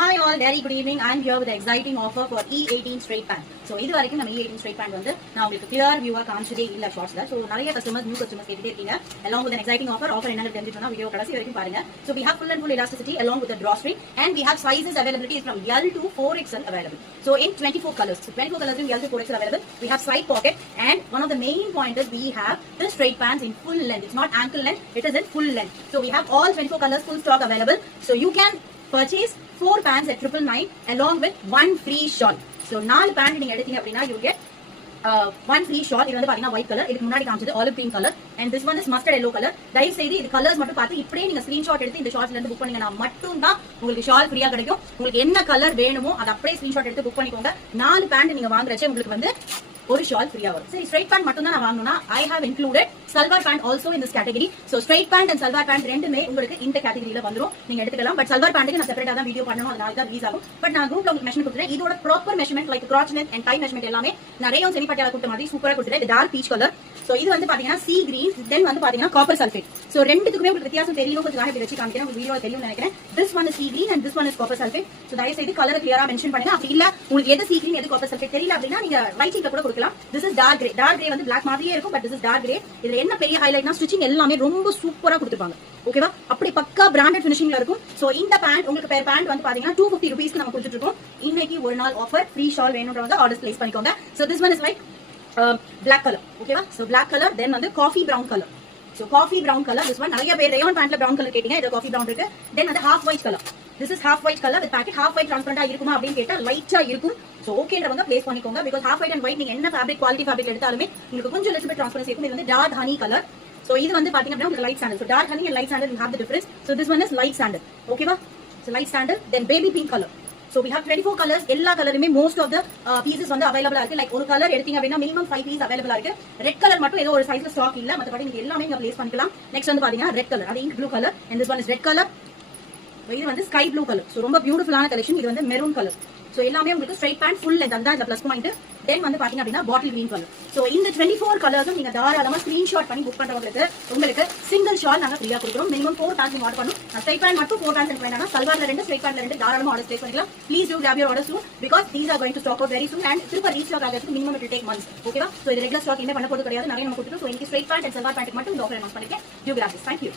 Hi all, very good evening. I am here with the exciting offer for E18 straight pant. So இது வரைக்கும் நம்ம E18 straight pant வந்து நான் உங்களுக்கு clear view-ஆ காமிச்சதே இல்ல ஷார்ட்ஸ்ல. So நிறைய customers, new customers கேட்டுட்டே இருக்கீங்க. Along with an exciting offer என்னன்னு தெரிஞ்சுக்கணும்னா வீடியோ கடைசி வரைக்கும் பாருங்க. So we have full and full elasticity along with the drawstring and we have sizes availability is from L to 4XL available. So in 24 colors. So 24 colors in L to 4XL available. We have side pocket and one of the main pointers we have the straight pants in full length. It's not ankle length, it is in full length. So we have all 24 colors full stock available. So you can purchase 4 pants at 999 along with 1 free shawl. So 4 pant நீங்க எடுத்தீங்க அப்படினா you get one free shawl. இது வந்து பாத்தீங்கன்னா white color, இதுக்கு முன்னாடி காமிச்சது olive green color and this one is mustard yellow color. தயவு செய்து இது கலர்ஸ் மட்டும் பார்த்து இப்படியே நீங்க ஸ்கிரீன்ஷாட் எடுத்து இந்த ஷார்ட்ஸ்ல இருந்து புக் பண்ணீங்கன்னா மட்டும் தான் உங்களுக்கு ஷால் ஃப்ரீயா கிடைக்கும். உங்களுக்கு என்ன கலர் வேணுமோ அதை அப்படியே ஸ்கிரீன்ஷாட் எடுத்து புக் பண்ணிக்கோங்க. 4 பேண்ட் நீங்க வாங்குறச்சே உங்களுக்கு வந்து ஒரு ஷால் ஃப்ரீயா வரும். சரி, ஸ்ட்ரைட் பேண்ட் மட்டும் தான் நான் வாங்கணும்னா I have included salwar pant also in this category. So straight pant and salwar pant ரெண்டுமே உங்களுக்கு இந்த கேட்டகரியில வந்துரும், நீங்க எடுத்துக்கலாம். பட் சல்வார் பேண்ட்க்கு நான் செப்பரேட்டா தான் வீடியோ பண்ணனும், அதனால தான் ரிலீஸ் ஆகும். பட் நான் குரூப்ல உங்களுக்கு மெஷர்மென்ட் கொடுத்துறேன். இதோட proper measurement like crotch length and thigh measurement எல்லாமே நிறைய செமி பட்டியாலா கொடுத்த மாதிரி சூப்பரா கொடுத்துறேன். இது டார்க் பீச் கலர். சோ இது வந்து பாத்தீங்கன்னா sea green, தென் வந்து பாத்தீங்கன்னா copper sulphate. சோ ரெண்டுத்துக்குமே உங்களுக்கு வித்தியாசம் தெரியணும், கொஞ்சம் நான் இப்படி வெச்சு காமிக்கிறேன், உங்களுக்கு வீடியோல தெரியும்னு நினைக்கிறேன். This one is sea green and this one is copper sulphate. So தயவு செய்து கலரை கிளியரா மென்ஷன் பண்ணுங்க. அப்படி இல்ல உங்களுக்கு எது sea green எது copper sulphate தெரியல அப்படினா நீங்க ரைட்டிங்ல கூட கொடுக்கலாம். This is dark grey. Dark grey வந்து black மாதிரியே இருக்கும், but this is dark grey. இதுல என்ன பெரிய ஹைலைட்னா ஸ்டிச்சிங் எல்லாமே ரொம்ப சூப்பரா கொடுத்திருப்பாங்க. ஓகேவா? அப்படி பக்கா பிராண்டட் ஃபினிஷிங்ல இருக்கும். சோ இந்த பேண்ட் உங்களுக்கு பேர் பேண்ட் வந்து பாத்தீங்கன்னா 250 ரூபீஸ்க்கு நம்ம கொடுத்துட்டு இருக்கோம். இன்னைக்கு ஒரு நாள் ஆஃபர், ஃப்ரீ ஷால் வேணும்ன்றவங்க ஆர்டர்ஸ் பிளேஸ் பண்ணிக்கோங்க. So this one is like black color. ஓகேவா? சோ black color, then வந்து coffee brown color. So coffee brown color, this one நிறைய பேர் rayon pantல brown color கேட்டிங்க, இது coffee brown இருக்கு. Then வந்து half white color. This is half white color with packet. half white transparent இருக்குமா அப்படினு கேட்டா லைட்டா இருக்கும். சோ ஓகேன்றவங்க ப்ளேஸ் பண்ணிக்கோங்க. because half white and white நீங்க என்ன ஃபேப்ரிக் குவாலிட்டி ஃபேப்ரிக் எடுத்தாலுமே உங்களுக்கு கொஞ்சம் little bit transparency இருக்கும். இது வந்து dark honey color. So இது வந்து பாத்தீங்க அப்படினா உங்களுக்கு light sandal. So dark honey and light sandal you have the difference. So this one is light sandal. ஓகேவா? So light sandal, then baby pink color. So we have 24 colors. எல்லா கலருமே most of the pieces வந்து அவைலபிளா இருக்கு. Like ஒரு colour எடுத்தீங்க அப்படினா minimum 5 piece அவைலபிளா இருக்கு. ரெட் கலர் மட்டும் ஏதோ ஒரு சைஸ்ல ஸ்டாக் இல்ல, மத்தபடி நீங்க எல்லாமே நீங்க ப்ளேஸ் பண்ணிக்கலாம். நெக்ஸ்ட் வந்து பாத்தீங்கன்னா ரெட் கலர், அது ink blue colour and this one is red color. இது வந்து ஸ்கை ப்ளூ கலர். சோ ரொம்ப பியூட்டிஃபுல்லான கலெக்ஷன். இது வந்து மெரூன் கலர். சோ எல்லாமே உங்களுக்கு ஸ்ட்ரைட் பேண்ட் ஃபுல் லெந்த், அந்த இந்த ப்ளஸ் பாயிண்ட். தென் வந்து பாத்தீங்க அப்படினா பாட்டில் கிரீன் கலர். சோ இந்த 24 கலர்ஸும் நீங்க தாராளமா ஸ்கிரீன்ஷாட் பண்ணி புக் பண்றவங்களுக்கு உங்களுக்கு சிங்கிள் ஷால் நாங்க ஃப்ரீயா கொடுக்குறோம். மினிமம் 4 பேண்ட்ஸ் நீங்க ஆர்டர் பண்ணனும். ஸ்ட்ரைட் பேண்ட் மட்டும் 4 பேண்ட்ஸ் வேணாம்னா சல்வார்ல 2, ஸ்ட்ரைட் பேண்ட்ல 2 தாராளமா ஆர்டர் பிளேஸ் பண்ணிக்கலாம். Please to grab your order soon because these are going to stock out very soon and திருப்ப ரீஸ்டாக் ஆகிறதுக்கு minimum it will take months. ஓகேவா? சோ இது ரெகுலர் ஸ்டாக் என்ன பண்ண போறது கிடையாது, நிறைய நம்ம கொடுத்துட்டோம். சோ இன்னைக்கு straight pant and salwar pant மட்டும் இந்த ஆஃபர் அனௌன்ஸ் பண்ணிருக்கேன். You grab this. Thank you.